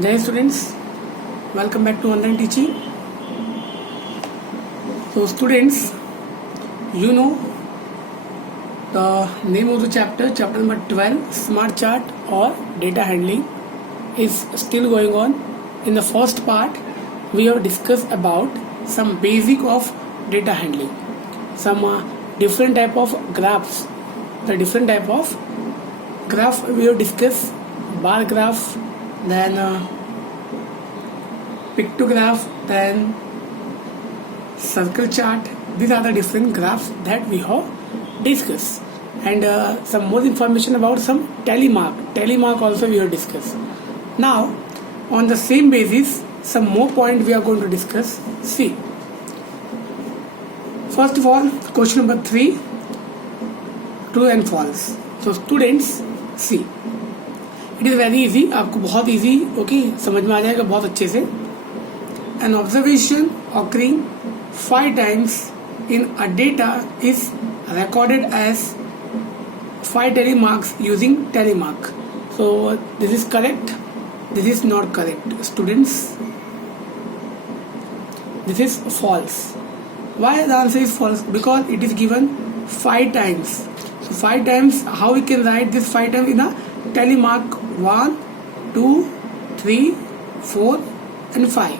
Dear students, welcome back to online teaching. So students, you know the name of the chapter number 12, Smart Chart or Data Handling is still going on. In the first part, we have discussed about some basic of data handling, some different type of graphs. The different type of graph we have discussed: bar graph, then pictograph, then circle chart. These are the different graphs that we have discussed, and some more information about some telemark also we have discussed. Now on the same basis, some more point we are going to discuss. See, first of all, question number 3, true and false. So students, see, it is very easy, आपको बहुत easy समझ में आ जाएगा बहुत अच्छे से. An observation occurring 5 times in a data is recorded as 5 telemarks using telemark. So this is correct, this is not correct. Students, this is false. Why the answer is false? Because it is given 5 times. So 5 times, how we can write this 5 times in a telemark? 1, 2, 3, 4 and 5.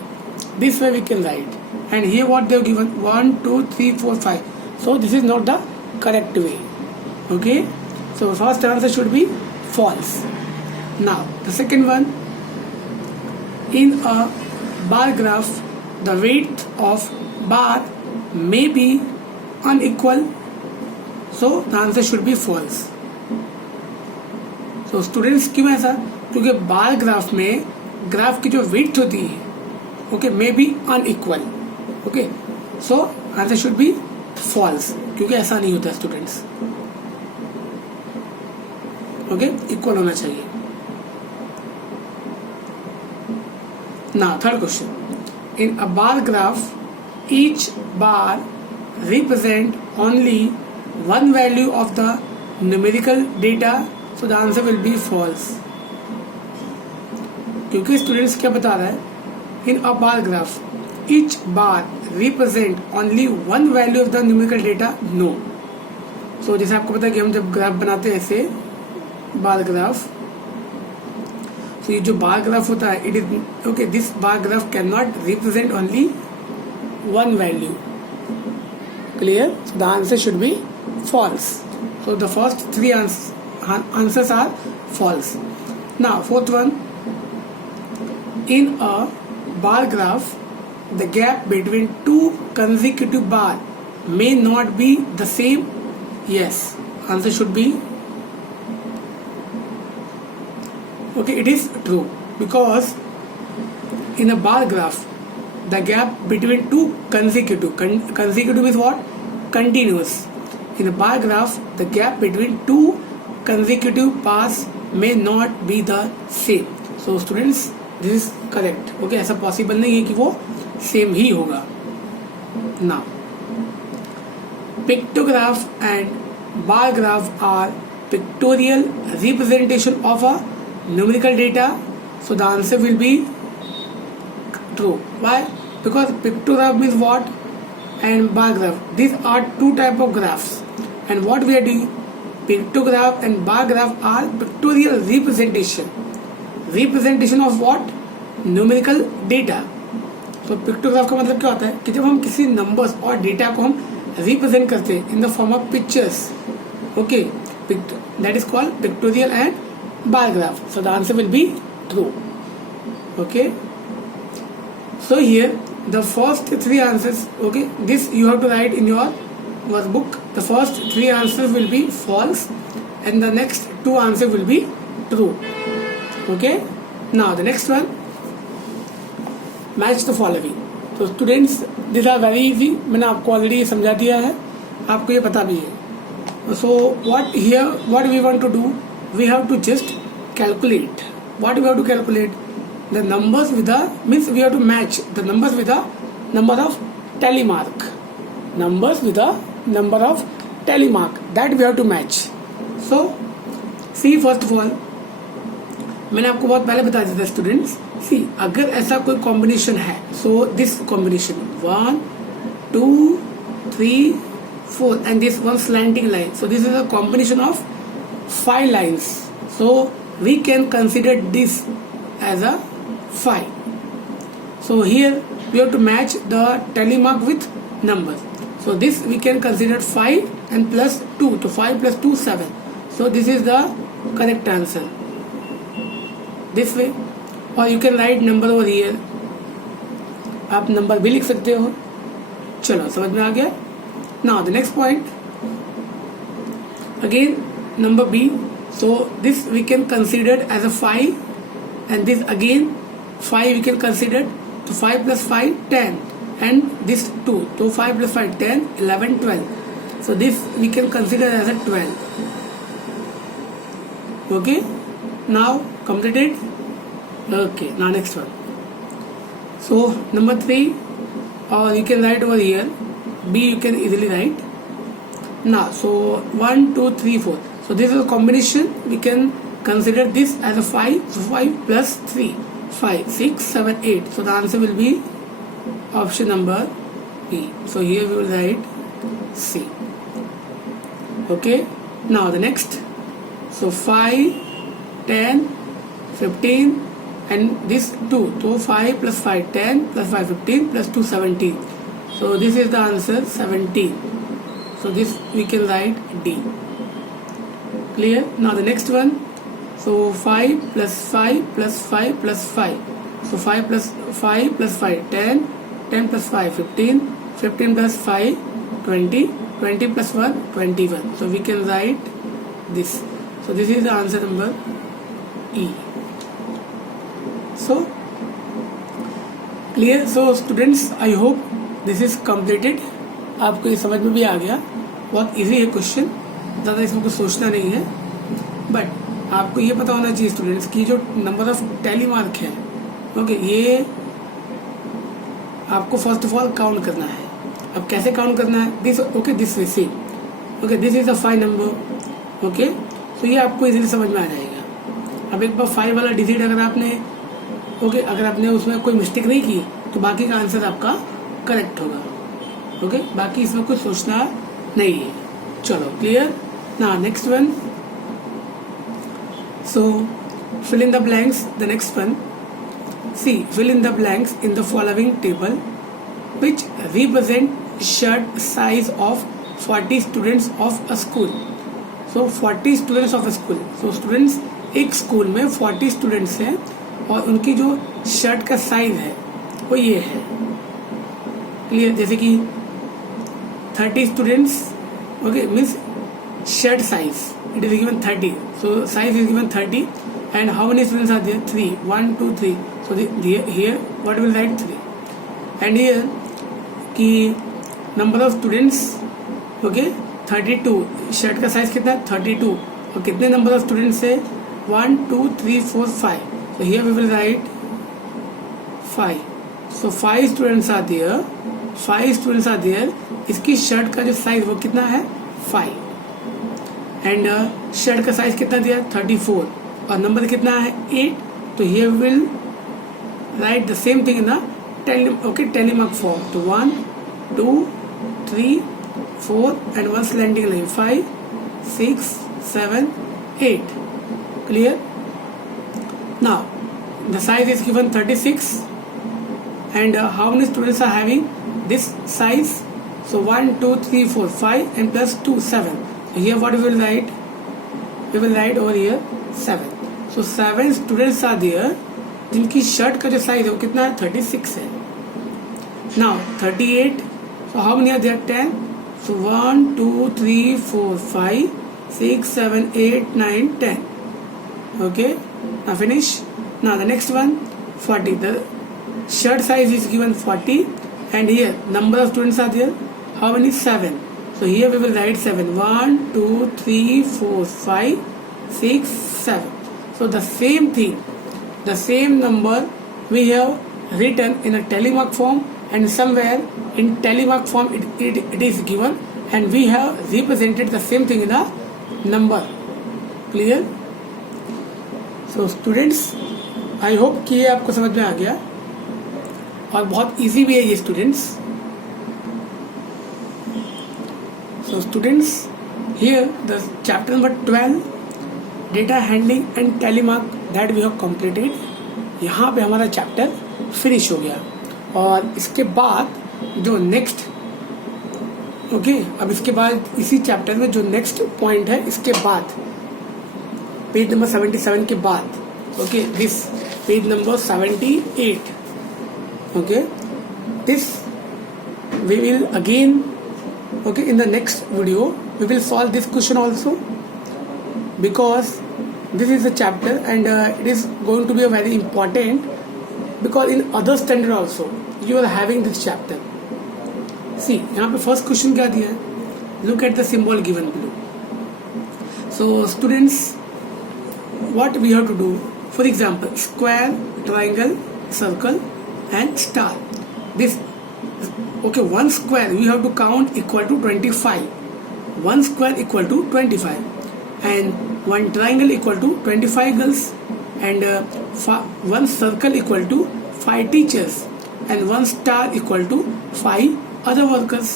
This way we can write. And here what they have given? 1, 2, 3, 4, 5. So this is not the correct way. Okay. So first answer should be false. Now the second one, in a bar graph, the weight of bar may be unequal. So the answer should be false. तो students क्यों ऐसा? क्योंकि bar graph में graph की जो width होती है okay may be unequal. Okay, so answer should be false, क्योंकि ऐसा नहीं होता स्टूडेंट्स. ओके, इक्वल होना चाहिए. Now third question, in a bar graph each bar represent only one value of the numerical data. So the answer will be false. क्योंकि students क्या बता रहा है? In a bar graph each bar represent only one value of the numerical data. No. So जैसे आपको पता है कि हम जब ग्राफ बनाते हैं ऐसे बार ग्राफ, तो ये जो बार ग्राफ होता है it is okay, this bar graph can not represent only one value. Clear? The answer should be false. So the first 3 answers are false. Now fourth one, in a bar graph the gap between 2 consecutive bar may not be the same. Yes, answer should be okay, it is true, because in a bar graph the gap between 2 consecutive is what? Continuous. In a bar graph the gap between 2 consecutive bars may not be the same. So students, this is correct. Okay, ऐसा possible नहीं है कि वो same ही होगा. Now pictograph and bar graph are pictorial representation of a numerical data. So the answer will be true. Why? Because pictograph means what and bar graph, these are 2 type of graphs, and what we are doing, pictograph and bar graph are pictorial representation of what? Numerical data. So pictograph का मतलब क्या होता है कि जब हम किसी numbers और डेटा को हम रिप्रेजेंट करते हैं in the form of pictures. Okay, that is called pictorial and bar graph. So the answer will be true. Okay, so here the first 3 answers, okay, this you have to write in your workbook. The first 3 answers will be false and the next 2 answers will be true. Okay, now the next one, match the following. So students, these are very easy. मैंने आपको already समझा दिया है, आपको ये पता भी है. So what we want to do, we have to just calculate. What we have to calculate? The numbers with the, means we have to match the numbers with the number of telemark. Numbers with the number of telemark, that we have to match. So see, first of all मैंने आपको बहुत पहले बता दिया था students, सी अगर ऐसा कोई कॉम्बिनेशन है, so this combination 1 2 3 4 and this one slanting line, so this is a combination of 5 lines, so we can consider this as a 5. So here we have to match the tally mark with numbers, so this we can consider 5 and plus 2, so 5 plus 2 7, so this is the correct answer this way, or you can write number over here, आप number भी लिख सकते हो. चलो समझ में आ गया. Now the next point, again number B, so this we can consider as a 5, and this again 5 we can consider, so 5 plus 5 10, and this 2, so 5 plus 5 10 11 12, so this we can consider as a 12. Okay, now completed. Okay, now next one, so number 3, or you can write over here B, you can easily write. Now so 1 2 3 4, so this is a combination, we can consider this as a 5, so 5 plus 3 5 6 7 8, so the answer will be option number B, so here we will write C. Okay, now the next, so 5 10 15 and this 2, so 5 plus 5 10 plus 5 15 plus 2 17, so this is the answer 17, so this we can write D. Clear? Now the next one, so 5 plus 5 plus 5 plus 5, so 5 plus 5 plus 5 10 10 plus 5 15 15 plus 5 20 20 plus 1 21, so we can write this, so this is the answer number E. So clear? So students, I hope this is completed. आपको ये समझ में भी आ गया. बहुत easy है question, ज़्यादा इसमें कुछ सोचना नहीं है, बट आपको ये पता होना चाहिए स्टूडेंट्स कि जो नंबर ऑफ टैली मार्क है, ओके, ये आपको फर्स्ट ऑफ ऑल काउंट करना है. अब कैसे काउंट करना है? This okay, this way see, okay, this is a 5 number, okay, तो ये आपको इजीली समझ में आ जाएगा. अब एक बार 5 वाला डिजिट अगर आपने ओके अगर आपने उसमें कोई मिस्टेक नहीं की तो बाकी का आंसर आपका करेक्ट होगा. ओके, बाकी इसमें कुछ सोचना नहीं है. चलो क्लियर. ना next one, so fill in the blanks. The next one, see, fill in the blanks in the following table which represent shirt size of 40 students of a school. So 40 students of a school. So students, एक school में 40 students हैं और उनकी जो shirt का size है वो ये है. क्लियर? जैसे कि 30 students, okay, means shirt size it is given 30, so size is given 30 and how many students are there? 3, 1 2 3, so here what will write 3, and here कि number of students, okay, 32, shirt का size कितना है? 32, और कितने number of students है? 1 2 3 4 5, so here we will write 5, so 5 students are there, 5 students are there. इसकी shirt का जो साइज वो कितना है? 5, एंड शर्ट का साइज कितना दिया? 34, और नंबर कितना है? 8, तो here we will write the same thing in the tally mark form. तो 1 2 3 4 and one slanting line, 5 6 7 8. Clear? Now the size is given 36, and how many students are having this size? So 1 2 3 4 5 and plus 2 7. So here what we will write? We will write over here 7. So 7 students are there जिनकी shirt का जो size है वो कितना है? 36 है. Now 38, so how many are there? 10. So 1 2 3 4 5 6 7 8 9 10. Okay, now finish. Now the next one, 40. The shirt size is given 40, and here number of students are there. How many? 7. So here we will write 7. 1 2 3 4 5 6 7. So the same thing, the same number we have written in a telemark form, and somewhere in telemark form it is given, and we have represented the same thing in a number. Clear? So students, I hope कि ये आपको समझ में आ गया और बहुत easy भी है ये students. So students, here the chapter number 12 data handling and tally mark that we have completed. यहाँ पे हमारा चैप्टर फिनिश हो गया. और इसके बाद जो नेक्स्ट अब इसके बाद इसी चैप्टर में जो नेक्स्ट पॉइंट है, इसके बाद पेज नंबर 77 के बाद this page number 78. This we will again in the next video we will solve this question also, because this is a chapter and it is going to be a very important, because in other standard also you are having this chapter. See, यहाँ पे first question क्या दिया है? Look at the symbol given below. So students, what we have to do? For example, square, triangle, circle and star. This one square we have to count equal to 25. One square equal to 25 and one triangle equal to 25 girls and one circle equal to 5 teachers and one star equal to 5 other workers.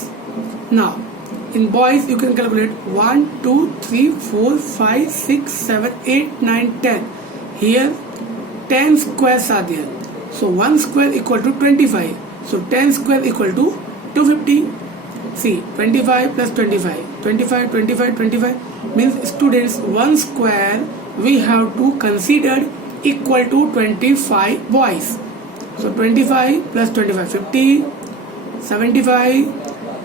Now in boys you can calculate 1 2 3 4 5 6 7 8 9 10. Here 10 squares are there. So 1 square equal to 25. So 10 square equal to 250. See, 25 plus 25. 25, 25, 25 means students 1 square we have to consider equal to 25 boys. So 25 plus 25, 50, 75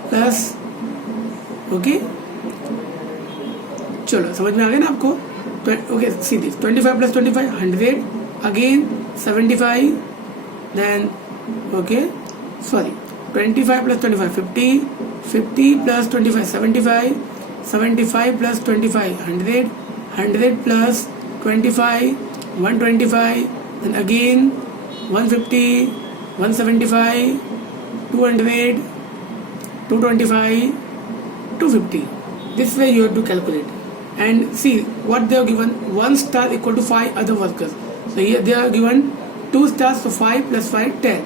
plus चलो समझ में आ गया ना आपको? See this, 25 plus 25, 100, again 75, then 25 plus 25, 50, 50 plus 25, 75, 75 plus 25, 100, 100 plus 25, 125, then again 150, 175, 200, 225, 250. This way you have to calculate. And see what they are given: 1 star equal to 5 other workers. So here they are given 2 stars, so 5 plus 5, 10.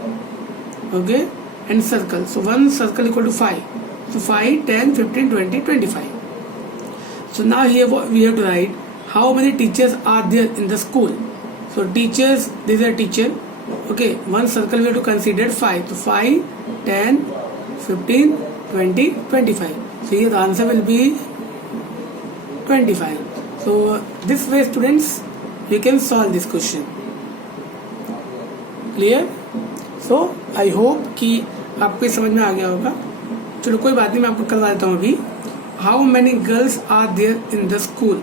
And circle, so 1 circle equal to 5, so 5, 10, 15, 20, 25. So now here we have to write how many teachers are there in the school. So teachers, this is a teacher. One circle we have to consider 5, so 5, 10, 15, 20, 25. So here the answer will be 25. So this way students we can solve this question. Clear? So I hope कि आपको समझ में आ गया होगा. चलो कोई बात नहीं, मैं आपको करवा देता हूँ अभी. How many girls are there in the school?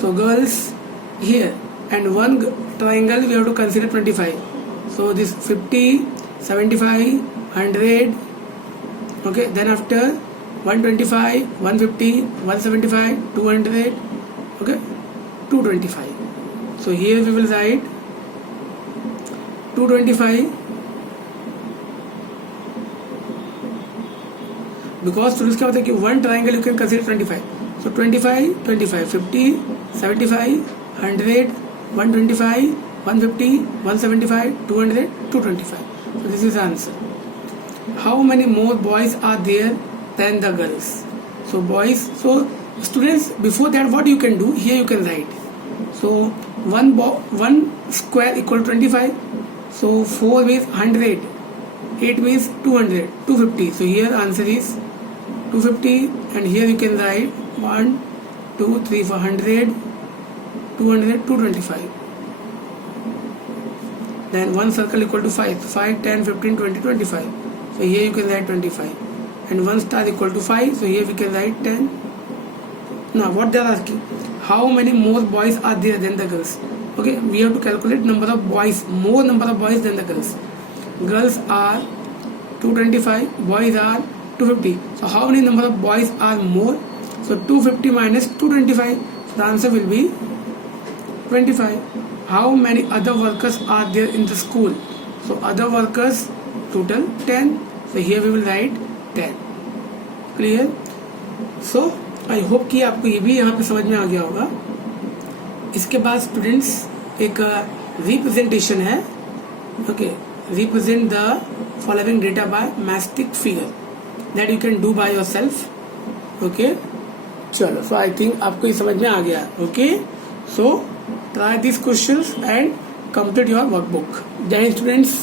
So girls here and one triangle we have to consider 25. So this 50, 75, 100. Then after 125, 150, 175, 200. 225. So here we will write 225. Because students क्या होता है कि one triangle you can consider 25. So 25, 25, 50, 75, 100, 125, 150, 175, 200, 225. So this is the answer. How many more boys are there than the girls? So boys. So students, before that what you can do? Here you can write. So one square equal to 25. So 4 means 100. 8 means 200. 250. So here answer is 250, and here you can write 1, 2, 3, 400, 200, 225. Then one circle equal to 5. 5, 10, 15, 20, 25. So here you can write 25. And one star equal to 5. So here we can write 10. Now what they are asking, how many more boys are there than the girls? We have to calculate number of boys, more number of boys than the girls. Girls are 225, boys are 250. So how many number of boys are more? So 250 minus 225. So the answer will be 25. How many other workers are there in the school? So other workers total 10. So here we will write 10. Clear? So I hope कि आपको ये भी यहाँ पे समझ में आ गया होगा. इसके बाद स्टूडेंट्स एक रिप्रेजेंटेशन है. Okay, represent the following data bye mathematic figure that you can do by yourself. Okay, चलो. सो आई थिंक आपको ये समझ में आ गया. Okay, so try this questions and complete your workbook. जय हिंद स्टूडेंट्स.